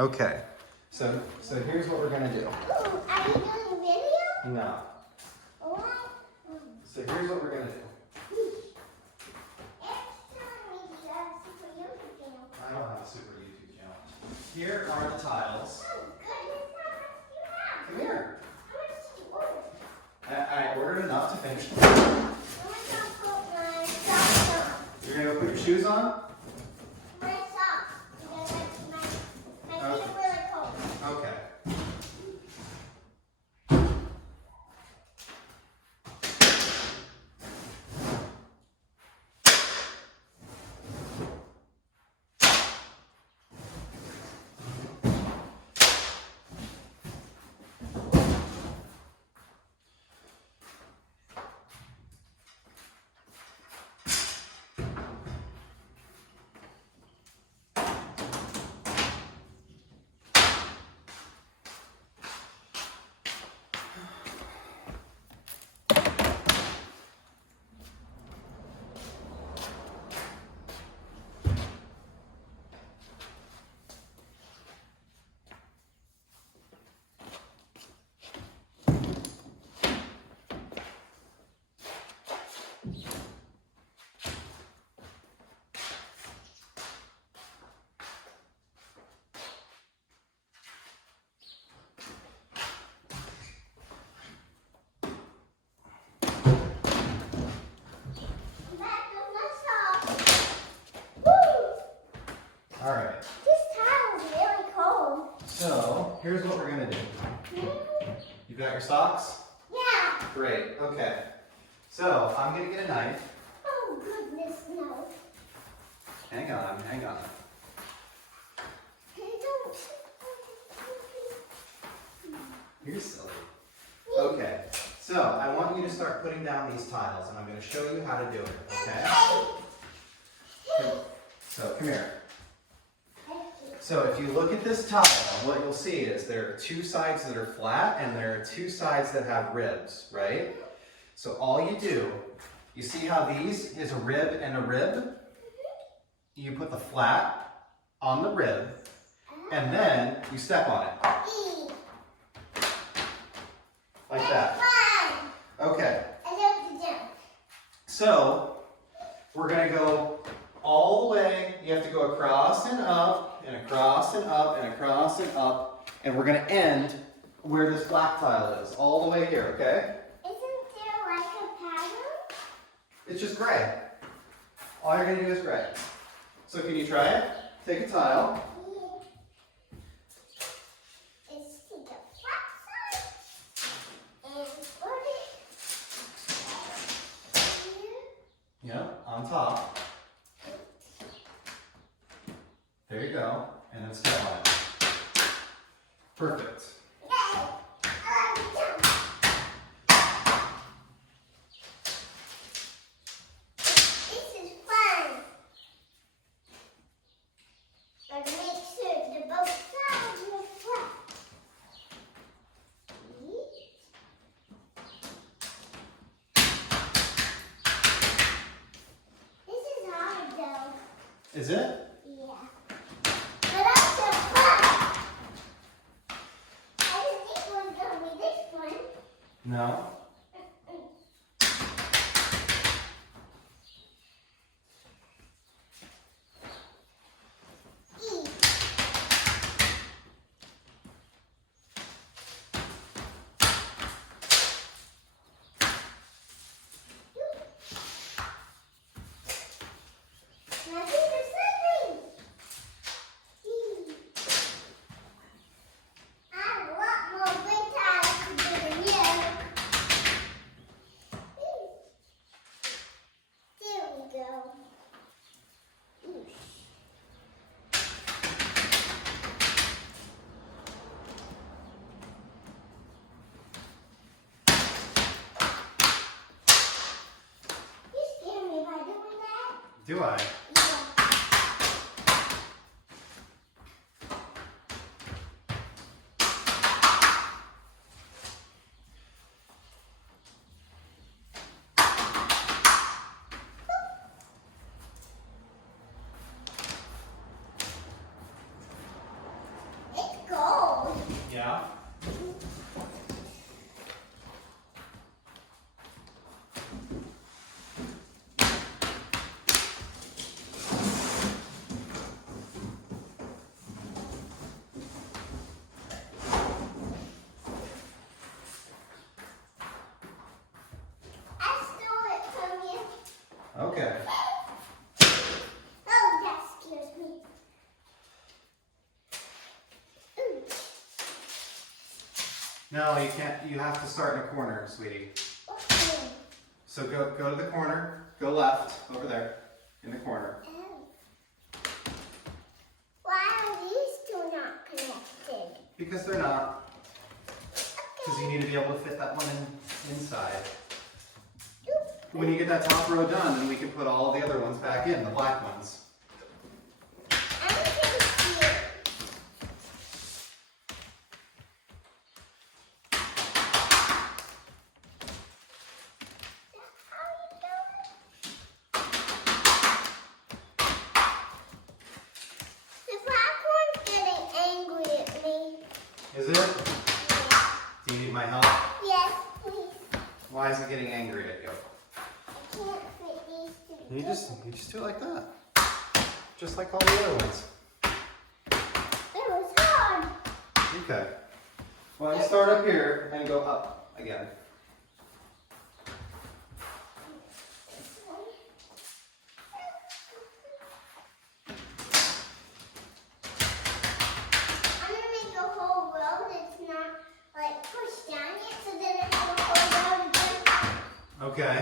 Okay. So here's what we're gonna do. Ooh, are you doing a video? No. What? So here's what we're gonna do. I don't have a super YouTube channel. Here are the tiles. Oh, goodness, how much do you have? Come here. How much did you order? I ordered enough to finish. I'm gonna put my socks on. You're gonna go put your shoes on? My socks. Because my feet are really cold. Okay. All right. This tile is really cold. So here's what we're gonna do. You got your socks? Yeah. Great. Okay. So I'm gonna get a knife. Oh, goodness, no. Hang on. Hang on. Hey, don't. You're silly. Okay. So I want you to start putting down these tiles, and I'm going to show you how to do it. Okay. So come here. So if you look at this tile, what you'll see is there are two sides that are flat and there are two sides that have ribs, right? So all you do, you see how these is a rib and a rib? You put the flat on the rib and then you step on it. Like that. Okay. So we're going to go all the way. You have to go across and up and across and up and across and up. And we're going to end where this black tile is. All the way here, okay? Isn't there like a pattern? It's just gray. All you're going to do is gray. So can you try it? Take a tile. Let's take the flat side and put it here. Yep, on top. There you go. And then step on it. Perfect. Yay! I like it. This is fun. But make sure the both sides are flat. This is hard though. Is it? Yeah. But also fun. I didn't think it was gonna be this fun. No. My feet are slipping. I have a lot more big tiles to do than you. There we go. You scare me by doing that. Do I? Okay. Oh, that scares me. Ooh. No, you can't. You have to start in a corner, sweetie. Okay. So go to the corner. Go left over there in the corner. Oh. Why are these two not connected? Because they're not. Because you need to be able to fit that one inside. When you get that top row done, then we can put all the other ones back in, the black ones. I'm confused. The black one's getting angry at me. Is it? Do you need my help? Yes, please. Why is it getting angry at you? I can't fit these two. You just do it like that. Just like all the other ones. It was hard. Okay. Well, you start up here and go up again. I'm gonna make a whole row that's not like pushed down yet, so then I have a whole row again. Okay.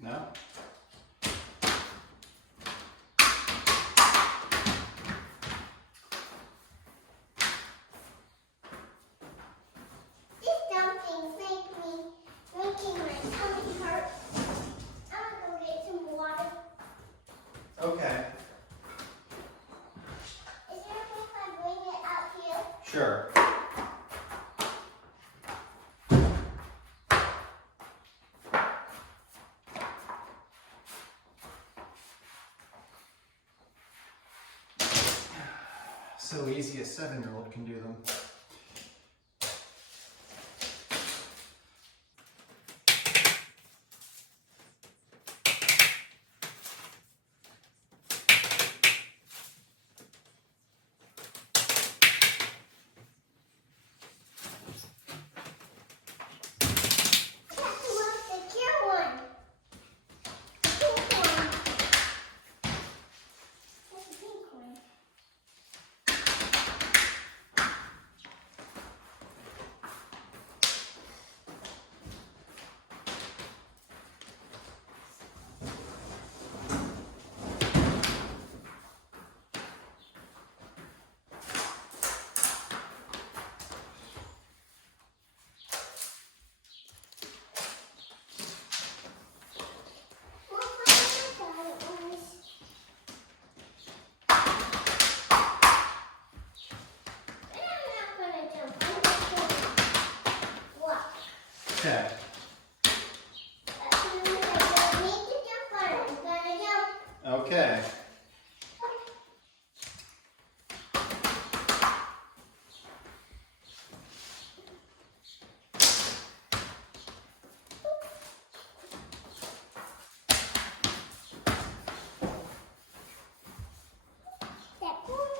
No? These dumplings making my tummy hurt. I'm gonna go get some water. Okay. Is there a way if I bring it out here? Sure. So easy, a 7-year-old can do them. That's the most secure one. The pink one. That's the pink one. What color is that? I'm not gonna jump. I'm just gonna walk. Okay. That's the move I don't need to jump on. I'm gonna jump. Okay. Step one.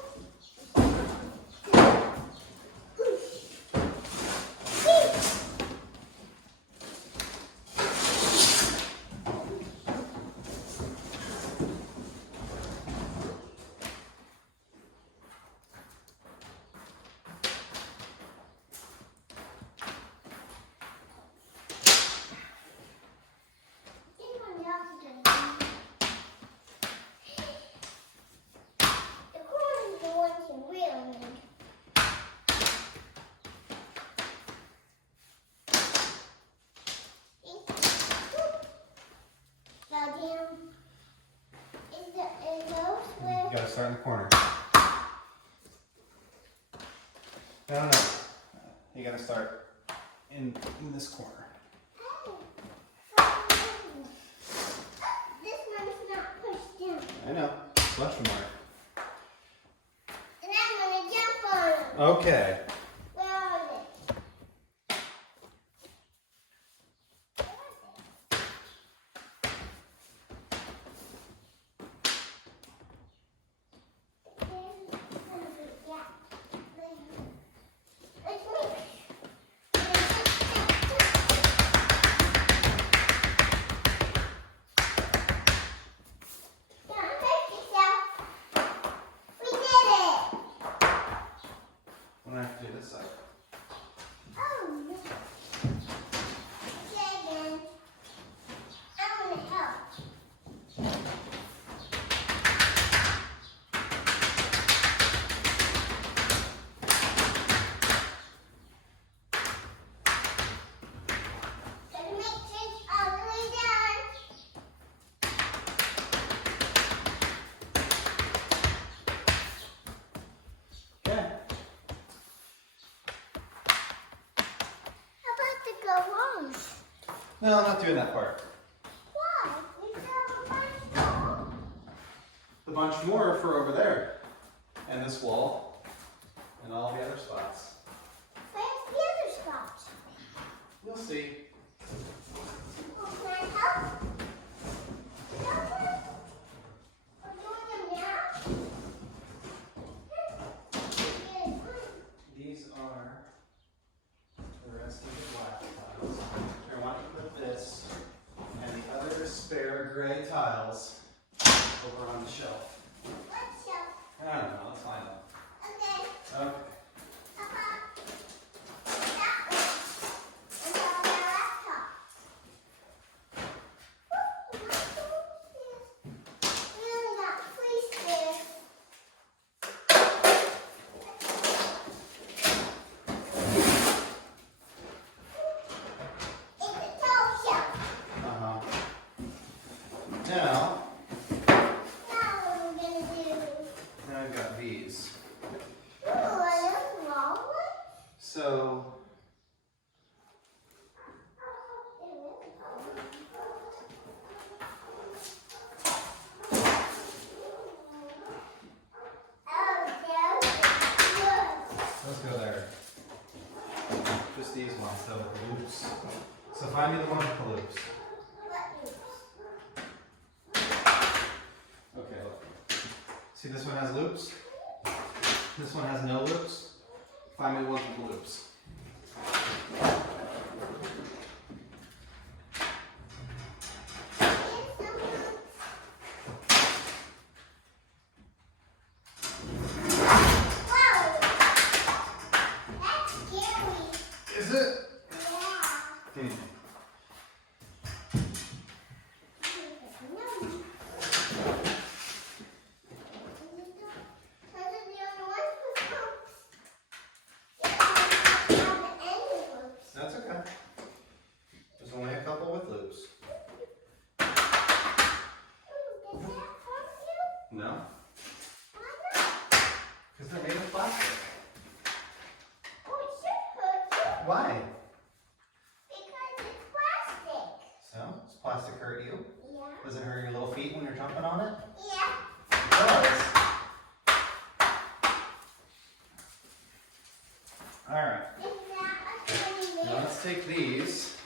gotta start in the corner. No. You gotta start in this corner. This one's not pushed down. I know. Question mark. And I'm gonna jump on them. Okay. Where are they? I'm gonna have to do this side. Okay. No, I'm not doing that part. Why? We still have a bunch more. The bunch more for over there. And this wall. And all the other spots. Where's the other spots? You'll see. Oh, can I help? We're doing them now? These are the rest of the black tiles. I want to put this and the other spare gray tiles over on the shelf. What shelf? I don't know, let's find them. Okay. Okay. That one. And on my laptop. Really not pleased with. It's a tall shelf. Uh-huh. Now, Now what are we gonna do? now I've got these. Ooh, are those small ones? So, let's go there. Just these ones, though, with the loops. So find me the one with the loops. Okay, look. See this one has loops? This one has no loops? Find me the one with the loops. Is it? Hmm. That's okay. There's only a couple with loops. No? Because they're made of plastic. Why? So, does plastic hurt you? Does it hurt your little feet when you're jumping on it? It does. Alright, now let's take these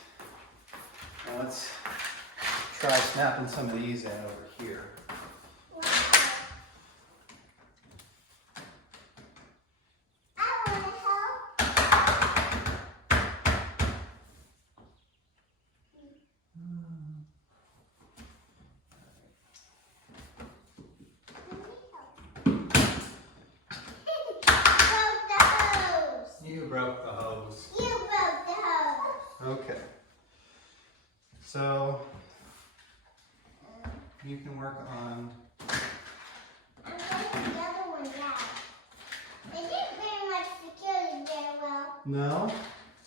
and let's try snapping some of these in over here. You broke the hose. Okay. So, you can work on, I'm taking the other one down. They didn't very much secure it very well. no?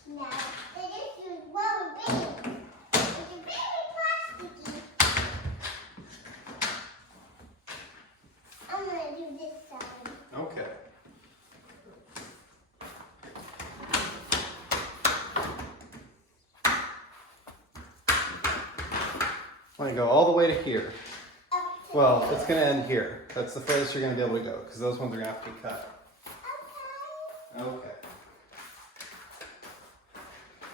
No, they just use rubber band. It's very plasticky. I'm gonna do Want to go all the way to here. Up to Well, it's going to end here. That's the furthest you're going to be able to go because those ones are going to have to be cut. Okay. Okay.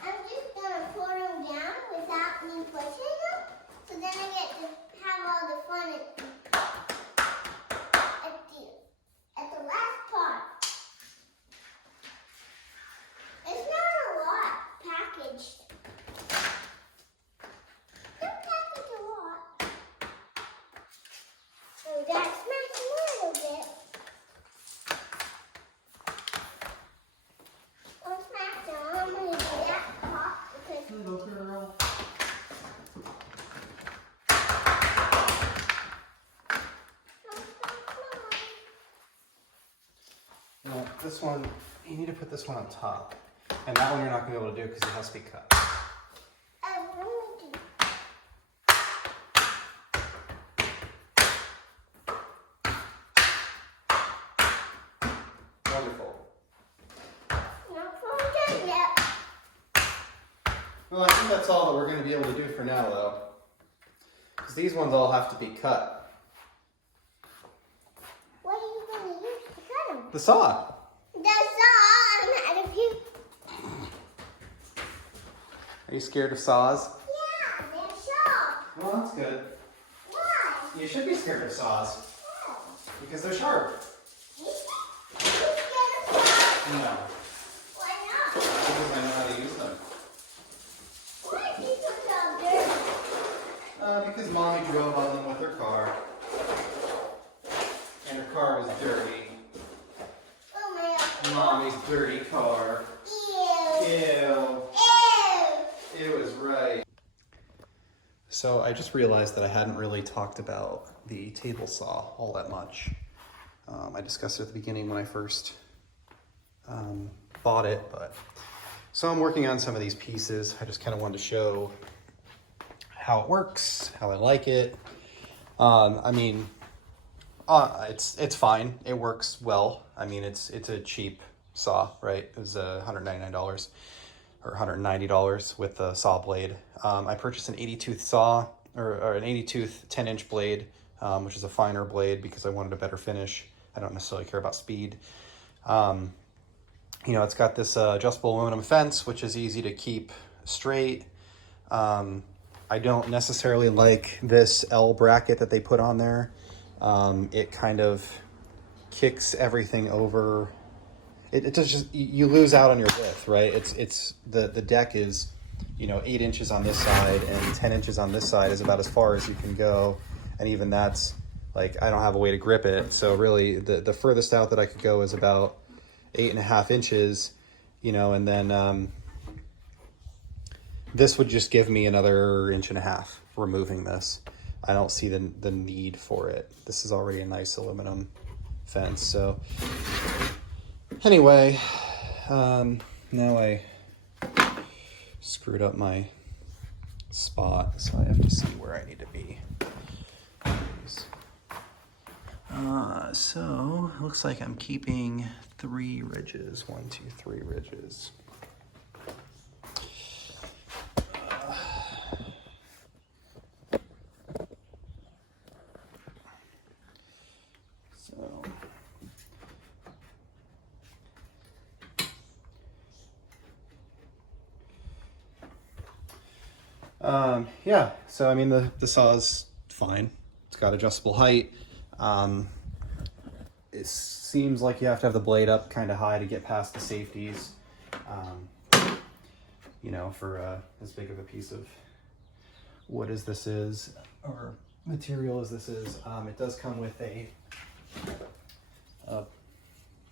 I'm just gonna pour them down without me pushing them, so then I get to have all the fun at the last part. It's not a lot packaged. Don't package a lot. So that smashed a little bit. Don't smash them. I'm gonna do that part because Little girl. No, this one, you need to put this one on top. And that one you're not going to be able to do because it has to be cut. Wonderful. not for done yet. Well, I think that's all that we're going to be able to do for now, though. Because these ones all have to be cut. What are you gonna use to cut them? The saw. The saw. I'm out of here. Are you scared of saws? Yeah, they're sharp. Well, that's good. Why? You should be scared of saws. Oh. Because they're sharp. You scared of saws? No. Why not? Because I know how to use them. Why do you put them dirty? Because Mommy drove on them with her car. And her car was dirty. Oh my God. Mommy's dirty car. Ew. Ew. Ew. It was right. So I just realized that I hadn't really talked about the table saw all that much. I discussed it at the beginning when I first bought it, but so I'm working on some of these pieces. I just kind of wanted to show how it works, how I like it. I mean, it's fine. It works well. I mean, it's a cheap saw, right? It was $199 or $190 with a saw blade. I purchased an 80-tooth saw or an 80-tooth 10-inch blade, which is a finer blade because I wanted a better finish. I don't necessarily care about speed. You know, it's got this adjustable aluminum fence, which is easy to keep straight. I don't necessarily like this L bracket that they put on there. It kind of kicks everything over. It just, you lose out on your width, right? It's the deck is, you know, 8 inches on this side and 10 inches on this side is about as far as you can go. And even that's like, I don't have a way to grip it. So really the furthest out that I could go is about 8.5 inches, you know, and then this would just give me another 1.5 inches removing this. I don't see the need for it. This is already a nice aluminum fence. So anyway, now I screwed up my spot, so I have to see where I need to be. So it looks like I'm keeping 3 ridges. 1, 2, 3 ridges. Yeah, so I mean the saw is fine. It's got adjustable height. It seems like you have to have the blade up kind of high to get past the safeties. You know, for as big of a piece of wood as this is, or material as this is, it does come with a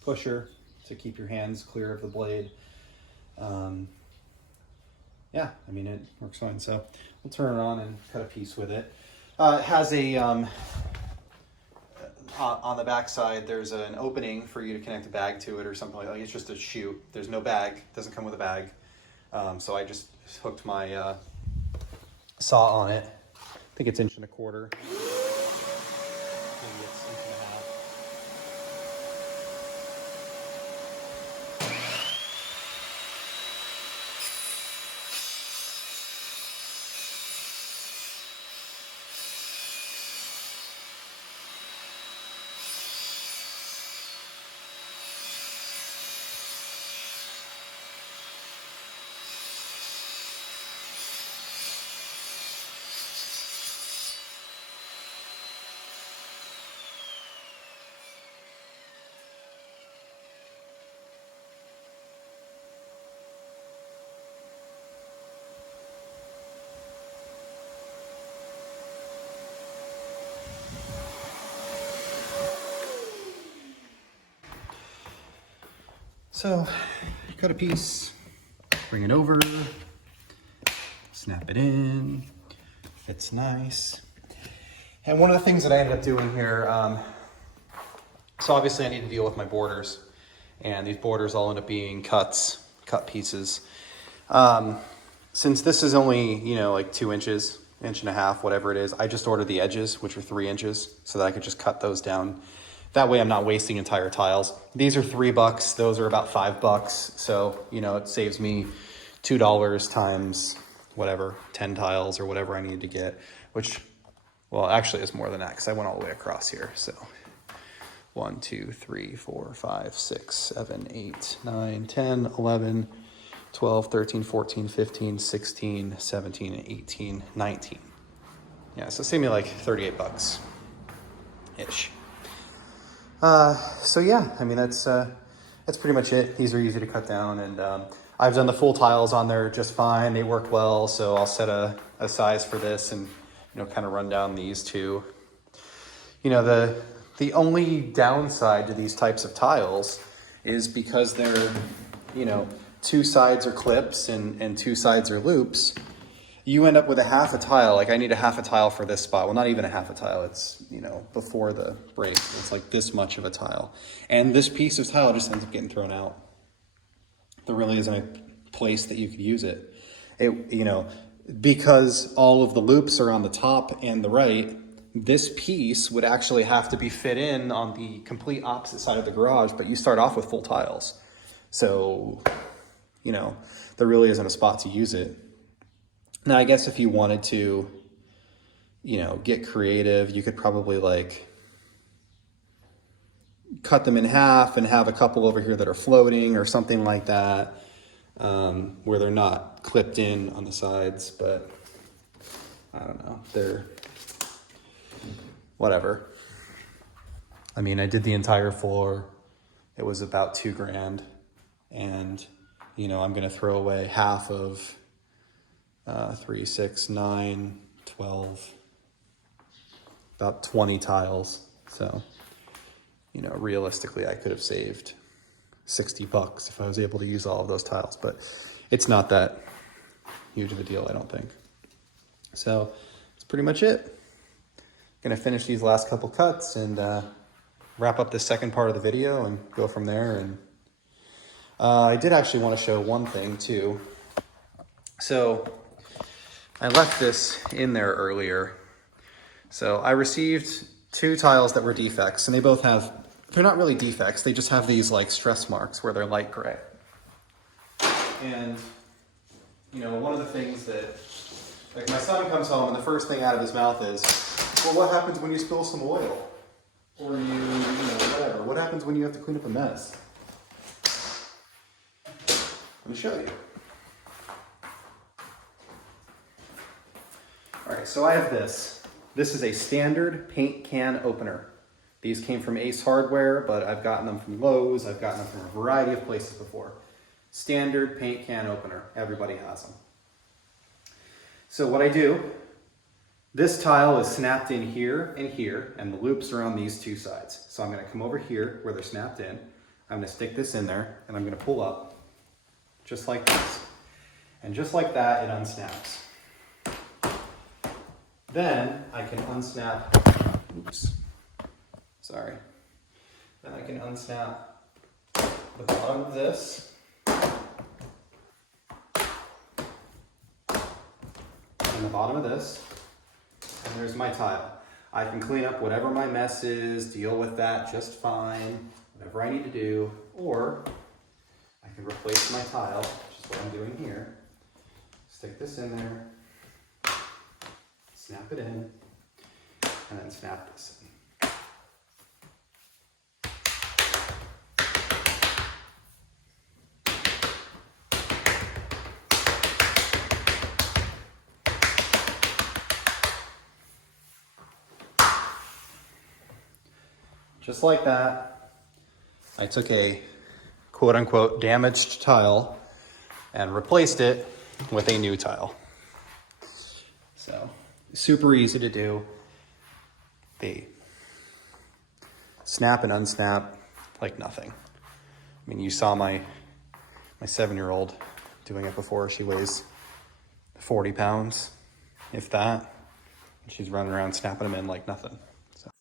pusher to keep your hands clear of the blade. Yeah, I mean, it works fine. So we'll turn it on and cut a piece with it. It has a, on the back side, there's an opening for you to connect a bag to it or something like that. It's just a chute. There's no bag. Doesn't come with a bag. So I just hooked my saw on it. I think it's 1.25 inches. Maybe it's 1.5 inches. So, cut a piece, bring it over, snap it in, fits nice. And one of the things that I ended up doing here, so obviously I need to deal with my borders, and these borders all end up being cut pieces. Since this is only, you know, like 2 inches, 1.5 inches, whatever it is, I just ordered the edges, which are 3 inches, so that I could just cut those down. That way I'm not wasting entire tiles. These are $3, those are about $5. So, you know, it saves me $2 times whatever, 10 tiles or whatever I need to get, which, well, actually is more than that because I went all the way across here. So 1, 2, 3, 4, 5, 6, 7, 8, 9, 10, 11, 12, 13, 14, 15, 16, 17, 18, 19. Yeah, so save me like $38-ish. So yeah, I mean, that's pretty much it. These are easy to cut down, and I've done the full tiles on there just fine. They worked well, so I'll set a size for this and, you know, kind of run down these two. You know, the only downside to these types of tiles is because they're, you know, 2 sides are clips and 2 sides are loops, you end up with a half a tile. Like I need a half a tile for this spot. Well, not even a half a tile. It's, you know, before the break. It's like this much of a tile. And this piece of tile just ends up getting thrown out. There really isn't a place that you could use it. You know, because all of the loops are on the top and the right, this piece would actually have to be fit in on the complete opposite side of the garage, but you start off with full tiles. So, you know, there really isn't a spot to use it. Now, I guess if you wanted to, you know, get creative, you could probably like cut them in half and have a couple over here that are floating or something like that, where they're not clipped in on the sides, but I don't know, they're whatever. I mean, I did the entire floor. It was about $2,000, and, you know, I'm going to throw away half of 3, 6, 9, 12, about 20 tiles. So, you know, realistically, I could have saved $60 if I was able to use all of those tiles, but it's not that huge of a deal, I don't think. So that's pretty much it. Gonna finish these last couple cuts and wrap up the second part of the video and go from there. And I did actually want to show one thing too. So I left this in there earlier. So I received 2 tiles that were defects, and they both have, they're not really defects, they just have these like stress marks where they're light gray. And, you know, one of the things that, like my son comes home and the first thing out of his mouth is, well, what happens when you spill some oil? Or you know, whatever. What happens when you have to clean up a mess? Let me show you. All right, so I have this. This is a standard paint can opener. These came from Ace Hardware, but I've gotten them from Lowe's. I've gotten them from a variety of places before. Standard paint can opener. Everybody has them. So what I do, this tile is snapped in here, and the loops are on these 2 sides. So I'm going to come over here where they're snapped in. I'm going to stick this in there, and I'm going to pull up just like this. And just like that, it unsnaps. Then I can unsnap, oops, sorry. Then I can unsnap the bottom of this. And the bottom of this. And there's my tile. I can clean up whatever my mess is, deal with that just fine, whatever I need to do, or I can replace my tile, which is what I'm doing here. Stick this in there. Snap it in, and then snap this in. Just like that, I took a quote-unquote damaged tile and replaced it with a new tile. So, super easy to do. They snap and unsnap like nothing. mean, you saw my 7-year-old doing it before. She weighs 40 pounds, if that. She's running around snapping them in like nothing. So.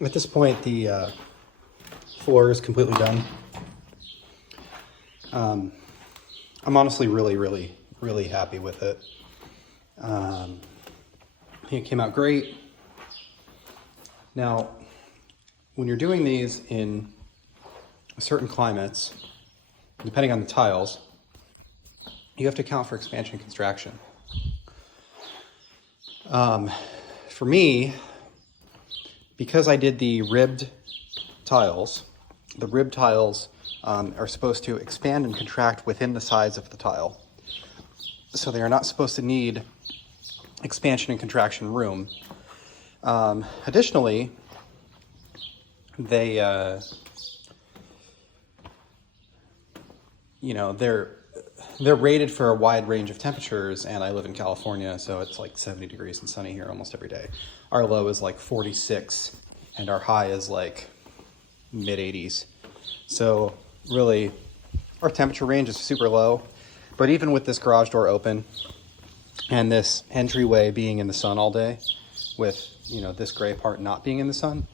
At this point, the floor is completely done. I'm honestly really happy with it. I think it came out great. Now, when you're doing these in certain climates, depending on the tiles, you have to account for expansion and contraction. For me, because I did the ribbed tiles, the ribbed tiles are supposed to expand and contract within the size of the tile. So they are not supposed to need expansion and contraction room. Additionally, they, they're rated for a wide range of temperatures, and I live in California, so it's like 70 degrees and sunny here almost every day. Our low is like 46, and our high is like mid 80s. So really, our temperature range is super low. But even with this garage door open and this entryway being in the sun all day, with this gray part not being in the sun,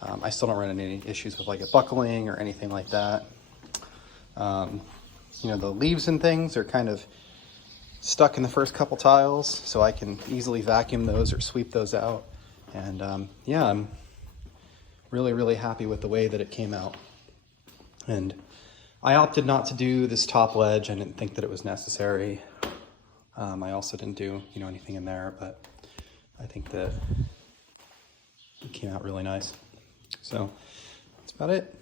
I still don't run into any issues with like it buckling or anything like that. The leaves and things are kind of stuck in the first couple tiles, so I can easily vacuum those or sweep those out. And I'm really happy with the way that it came out. And I opted not to do this top ledge. I didn't think that it was necessary. I also didn't do anything in there, but I think that it came out really nice. So that's about it.